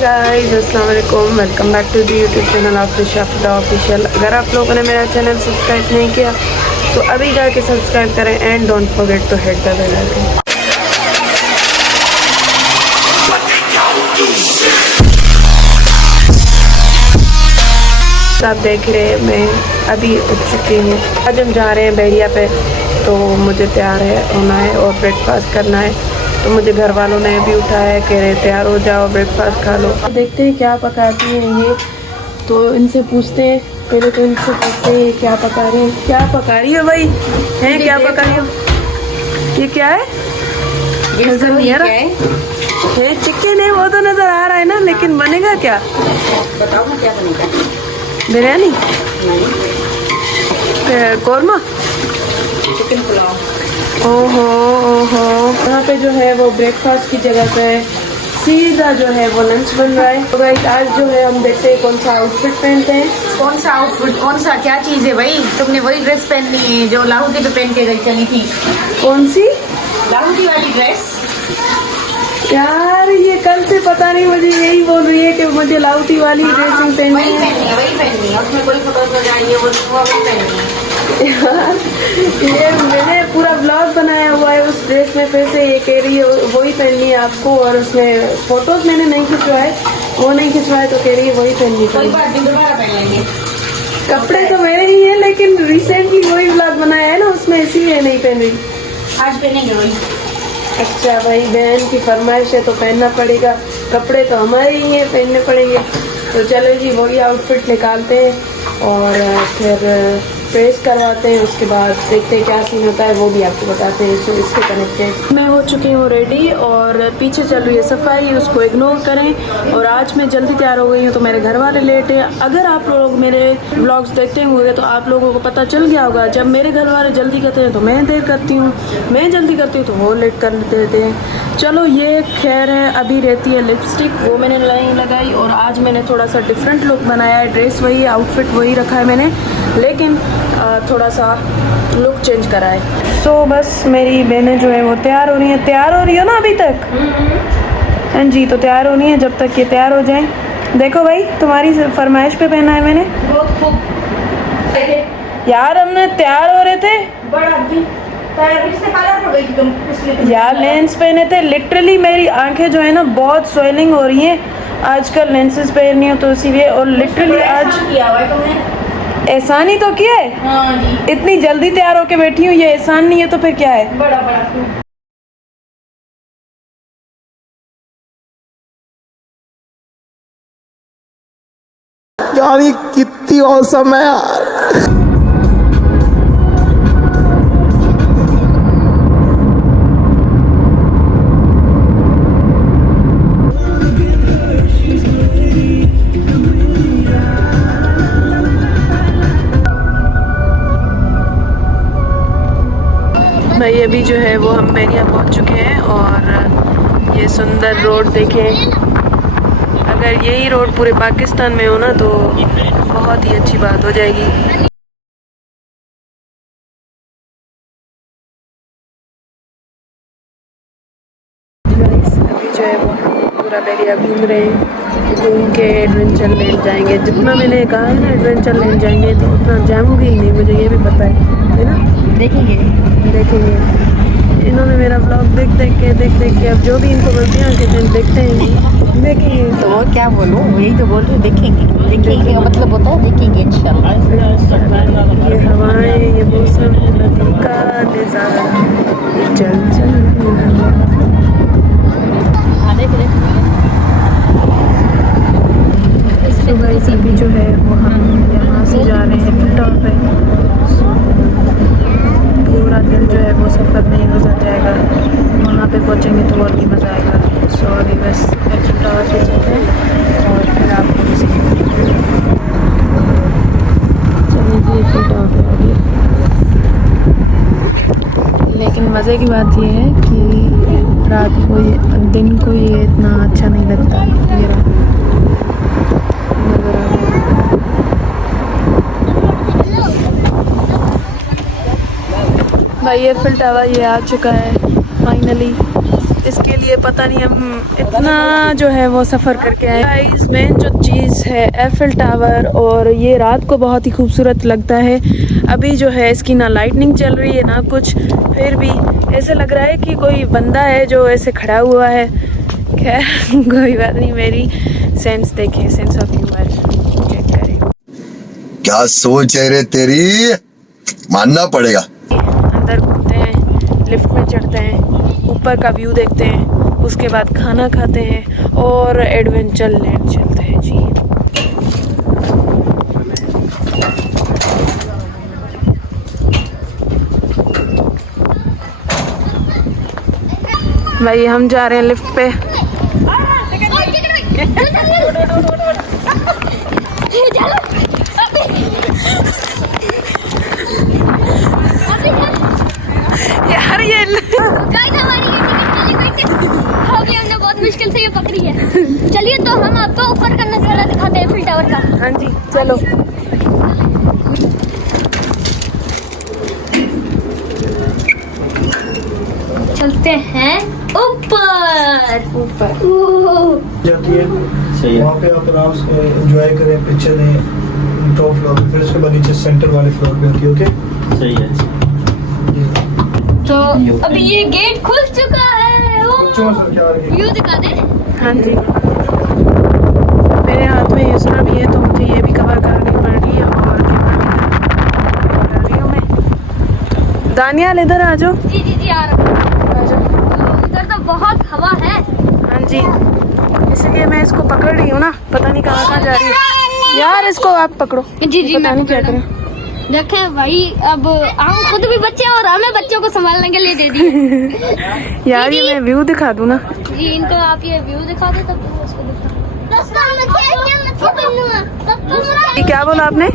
Guys, अस्सलाम वालेकुम। Welcome back to the YouTube channel official. अगर आप लोगों ने मेरा चैनल सब्सक्राइब नहीं किया तो अभी जाके सब्सक्राइब करें and don't forget to hit the bell icon. आप देख रहे हैं मैं अभी उठ चुकी हूँ। आज हम जा रहे हैं बैरिया पे, तो मुझे तैयार होना है और ब्रेकफास्ट करना है। तो मुझे घर वालों ने भी उठाया है, कह रहे तैयार हो जाओ, ब्रेकफास्ट खा लो। देखते हैं क्या पकाती हैं ये, तो इनसे पूछते हैं। पहले तो इनसे पूछते हैं क्या पका रहे हैं। क्या पका रही हो भाई? है क्या पका रही हो? ये क्या है? नजर नहीं आ रहा है। चिकन है वो तो नजर आ रहा है ना, लेकिन बनेगा क्या? बताओ ना क्या बनेगा। बिरयानी, कौरमा, चिकन पुलाव। ओहो ओहो। यहाँ पे जो है वो ब्रेकफास्ट की जगह पे सीधा जो है वो लंच बन रहा है। तो गाइस आज जो है हम देखते हैं कौन सा आउटफिट पहनते हैं। कौन सा आउटफिट, कौन सा क्या चीज है भाई? तुमने वही ड्रेस पहननी है जो लाहौटी पे पहन के गई चली थी। कौन सी? लाहौटी वाली ड्रेस। यार ये कल से पता नहीं, मुझे यही बोल रही है कि मुझे लाहौटी वाली ड्रेसिंग पहननी वही है। पहननी है, वही पहननी है। उसमें कोई फोटोज हो जाएंगे, वो वही पहननी है। यार ये मैंने पूरा ब्लॉग बनाया हुआ है उस ड्रेस में, फिर से ये कह रही है वही पहननी है आपको। और उसमें फोटोज मैंने नहीं खिंचवाए, वो नहीं खिंचवाए तो कह रही है वही पहननी कोई बात नहीं, दोबारा पहन लेंगे। कपड़े तो मेरे ही हैं, लेकिन रिसेंटली वही ब्लॉग बनाया है ना, उसमें इसीलिए नहीं पहन रही। आज पहनेंगे वही। अच्छा भाई, बहन की फरमाइश है तो पहनना पड़ेगा। कपड़े तो हमारे ही हैं, पहनने पड़ेंगे। तो चलो जी वही आउटफिट निकालते हैं और फिर प्रेस करवाते हैं। उसके बाद देखते हैं क्या सीन होता है, वो भी आपको बताते हैं। सो इसके कनेक्टेड मैं हो चुकी हूँ रेडी और पीछे चल रही है सफाई, उसको इग्नोर करें। और आज मैं जल्दी तैयार हो गई हूँ तो मेरे घर वाले लेट हैं। अगर आप लोग मेरे व्लॉग्स देखते होंगे तो आप लोगों को पता चल गया होगा, जब मेरे घर वाले जल्दी करते हैं तो मैं देर करती हूँ, मैं जल्दी करती हूँ तो वो लेट कर देते हैं। चलो ये खैर है। अभी रहती है लिपस्टिक, वो मैंने नहीं लगाई। और आज मैंने थोड़ा सा डिफरेंट लुक बनाया है। ड्रेस वही है, आउटफिट वही रखा है मैंने, लेकिन थोड़ा सा लुक चेंज करा है। सो बस मेरी बहनें जो है वो तैयार हो रही हैं। तैयार हो रही हो ना अभी तक? हाँ जी, तो तैयार होनी है जब तक ये तैयार हो जाए। देखो भाई, तुम्हारी फरमाइश पे पहना है मैंने। यार हमने तैयार हो रहे थे यार, लेंस पहने थे। लिटरली मेरी आंखें जो है ना बहुत स्वेलिंग हो रही हैं आजकल, लेंसेज पहननी हो तो इसीलिए। और लिटरली आज किया हुआ है तुमने। एहसान ही तो किया है। हाँ जी। इतनी जल्दी तैयार होके बैठी हूँ, ये एहसान नहीं है तो फिर क्या है? बड़ा बड़ा यार ये कितनी औसम है यार। भाई अभी जो है वो हम बैरिया पहुंच चुके हैं और ये सुंदर रोड देखें। अगर यही रोड पूरे पाकिस्तान में हो ना तो बहुत ही अच्छी बात हो जाएगी। अभी जो है वो पूरा बैरिया घूम रहे हैं, घूम के एडवेंचर लैंड जाएंगे। जितना मैंने कहा है ना एडवेंचर लैंड जाएंगे तो उतना जाऊँगी ही नहीं, मुझे ये भी पता है ना। देखेंगे। इन्होंने मेरा ब्लॉग देख देख के अब जो भी इनको गलतियाँ कहते हैं देखते हैं, देखेंगे। तो वो क्या बोलूँ, यही तो बोल रही हूँ। देखेंगे का मतलब होता है देखेंगे इंशाल्लाह। ये हवाएं, ये मौसम, नदी का नज़ारा, ये चल सुबह अभी जो है वो हम यहाँ से जा रहे हैं फिल टॉप पे। पूरा दिन जो है वो सफ़र में ही गुजर जाएगा, वहाँ पे पहुँचेंगे तो और भी मज़ा आएगा। सो अभी बस फिल टॉप पे चलते हैं और फिर आपको चलिए फिल टॉप पे आ गए। लेकिन मज़े की बात ये है कि रात को दिन को ये इतना अच्छा नहीं लगता। ये भाई ये फिल टावर ये आ चुका है फाइनली। इसके लिए पता नहीं हम इतना जो है वो सफ़र करके आए। गाइस मेन जो चीज़ है एफिल टावर, और ये रात को बहुत ही खूबसूरत लगता है। अभी जो है इसकी ना लाइटनिंग चल रही है ना कुछ, फिर भी ऐसे लग रहा है कि कोई बंदा है जो ऐसे खड़ा हुआ है। खैर कोई बात नहीं, मेरी सेंस देखें, सेंस ऑफ ह्यूमर चेक करें। क्या सोच है रे तेरी, मानना पड़ेगा। अंदर घूमते हैं, लिफ्ट में चढ़ते हैं, ऊपर का व्यू देखते हैं, उसके बाद खाना खाते हैं और एडवेंचर लैंड चलते हैं जी। भाई हम जा रहे हैं लिफ्ट पे। यार ये अभी हमने बहुत मुश्किल से ये पकड़ी है। चलिए तो हम आपको ऊपर का नजारा दिखाते हैं एफिल टावर का। हाँ जी चलो। चलते हैं ऊपर। जाती है वहाँ पे आप आराम से एंजॉय करें, पिक्चर लें टॉप फ्लोर, फिर उसके बाद नीचे सेंटर वाले फ्लोर पे होती है। ओके सही है। तो अभी ये गेट खुल चुका है। व्यू दिखा दे। हाँ जी मेरे हाथ में दूसरा भी है तो मुझे ये भी कवर करनी पड़ रही है, और कैमरा भी कर रही हूँ मैं। दानियाल इधर आ जाओ। जी जी जी आ रहा हूँ। इधर तो बहुत हवा है। हाँ जी इसलिए मैं इसको पकड़ रही हूँ ना, पता नहीं कहाँ कहाँ जा रही है। यार इसको आप पकड़ो। जी जी पता नहीं क्या करें। देखें भाई, अब हम खुद भी बच्चे और हमें बच्चों को संभालने के लिए दे दिए। यार ये मैं व्यू दिखा दूँ ना। जी इनको आप ये व्यू दिखा दो तब उसको ये क्या बोला आपने?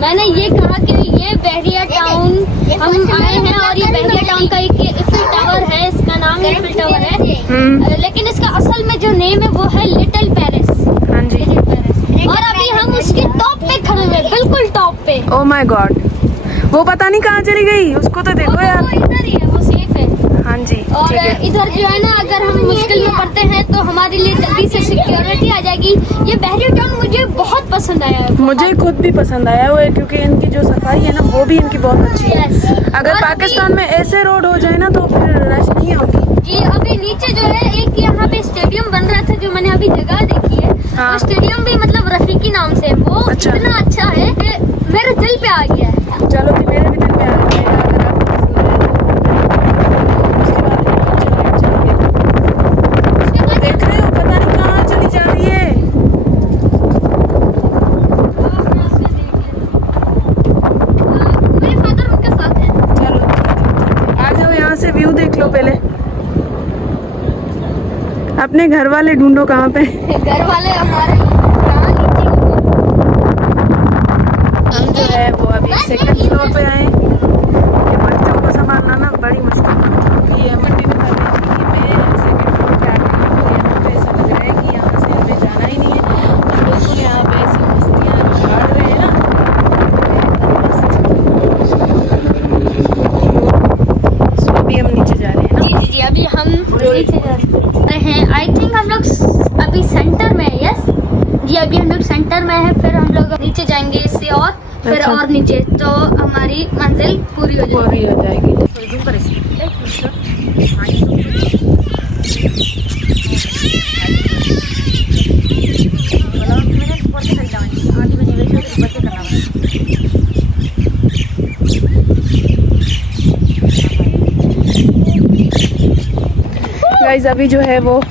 मैंने ये कहा कि ये बहरिया टाउन हम आए हैं और ये बहरिया टाउन का एक एफिल टावर है, इसका नाम एफिल टावर है। लेकिन इसका असल में जो नेम है वो है लिटिल पेरिस। हाँ जी और अभी हम उसके टॉप पे खड़े हुए, बिल्कुल टॉप पे। ओह माय गॉड, वो पता नहीं कहाँ चली गई, उसको तो देखो यार। वो इधर ही है, वो सेफ है। हाँ जी और ठीक है। इधर जो है ना, अगर हम मुश्किल में पड़ते हैं तो हमारे लिए जल्दी से सिक्योरिटी आ जाएगी। ये बहरिया टाउन मुझे बहुत पसंद आया है। मुझे खुद भी पसंद आया हुआ है क्योंकि इनकी जो सफाई है ना वो भी इनकी बहुत अच्छी है। Yes. अगर और पाकिस्तान में ऐसे रोड हो जाए ना तो फिर रश नहीं होगी। जी अभी नीचे जो है एक यहाँ पे स्टेडियम बन रहा था, जो मैंने अभी जगह देखी है। हाँ। वो स्टेडियम भी मतलब रफीकी नाम से, वो अच्छा। इतना अच्छा है कि मेरे दिल पे आ गया है। चलो कि मेरे भी दिल पे आ गया है, अगर आपको पसंद आया तो उसके बाद देख रहे हो पता नहीं कहाँ चली जा रही है। मेरे फादर उनके साथ हैं। चलो आ जाओ, यहाँ से व्यू देख लो पहले। अपने घर वाले ढूंढो कहाँ पे। घर वाले हमारे यहाँ नीचे। हम जो है वो अभी सेकंड फ्लोर पे आए। ये बच्चों को संभालना ना बड़ी मुश्किल बात है क्योंकि ये मट्टी में कर रही है कि मैं सेकंड फ्लोर पे आ गई हूँ और यहाँ पे ऐसा लग रहा है कि यहाँ से हमें जाना ही नहीं है। और बिल्कुल यहाँ पे ऐसी मस्तियाँ काट रहे हैं ना, एकदम मस्त। So, अभी हम नीचे जा रहे हैं ना। जी जी जी अभी हम नीचे जा रहे हैं। आई थिंक हम लोग अभी सेंटर में है। यस जी अभी हम लोग सेंटर में है, फिर हम लोग नीचे जाएंगे इससे और फिर अच्छा। और नीचे, तो हमारी मंजिल पूरी हो जाएगी। पूरी हो जाएगी। गाइस अभी जो है वो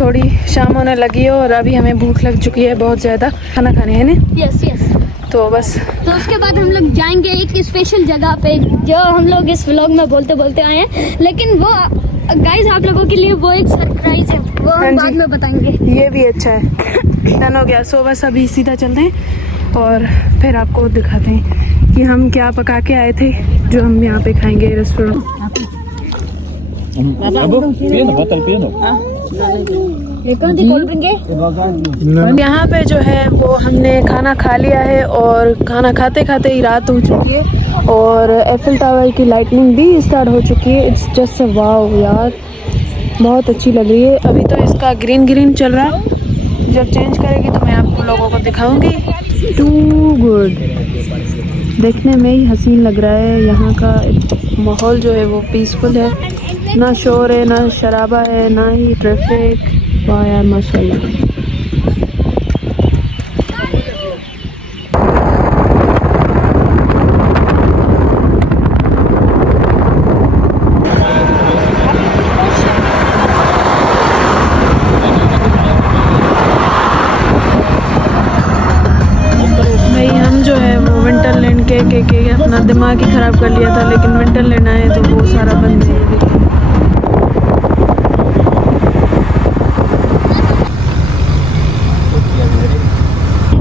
थोड़ी शाम होने लगी है और अभी हमें भूख लग चुकी है बहुत ज़्यादा, खाना खाने है ना। यस यस तो बस तो उसके बाद हम लोग जाएंगे एक स्पेशल जगह पे, जो हम लोग इस व्लॉग में बोलते बोलते आए हैं, लेकिन वो गाइस आप लोगों के लिए वो एक सरप्राइज है, वो हाँ हम जी। बाद में बताएंगे। ये भी अच्छा है। डन हो गया। सो बस अभी सीधा चलते हैं और फिर आपको दिखाते हैं कि हम क्या पका के आए थे जो हम यहाँ पे खाएंगे रेस्टोरेंट। यहाँ पे जो है वो हमने खाना खा लिया है और खाना खाते खाते ही रात हो चुकी है और एफिल टावर की लाइटनिंग भी स्टार्ट हो चुकी है। इट्स जस्ट वाओ यार, बहुत अच्छी लग रही है। अभी तो इसका ग्रीन ग्रीन चल रहा है, जब चेंज करेगी तो मैं आप लोगों को दिखाऊंगी। टू गुड, देखने में ही हसीन लग रहा है। यहाँ का माहौल जो है वो पीसफुल है, ना शोर है, ना शराबा है, ना ही ट्रैफिक। वाह यार माशाल्लाह। के अपना दिमाग ही ख़राब कर लिया था, लेकिन विंटरलैंड आए तो वो सारा बंद है।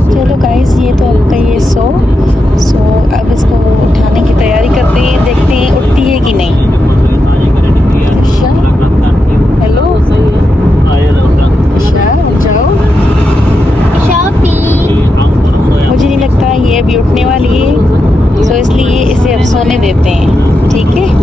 चलो गाइस, ये तो आपका ये सो अब इसको उठाने की तैयारी करते हैं, देखते हैं उठती है कि नहीं। हेलो जाओ, मुझे नहीं लगता ये अभी उठने वाली है, तो इसलिए इसे अब सोने देते हैं, ठीक है।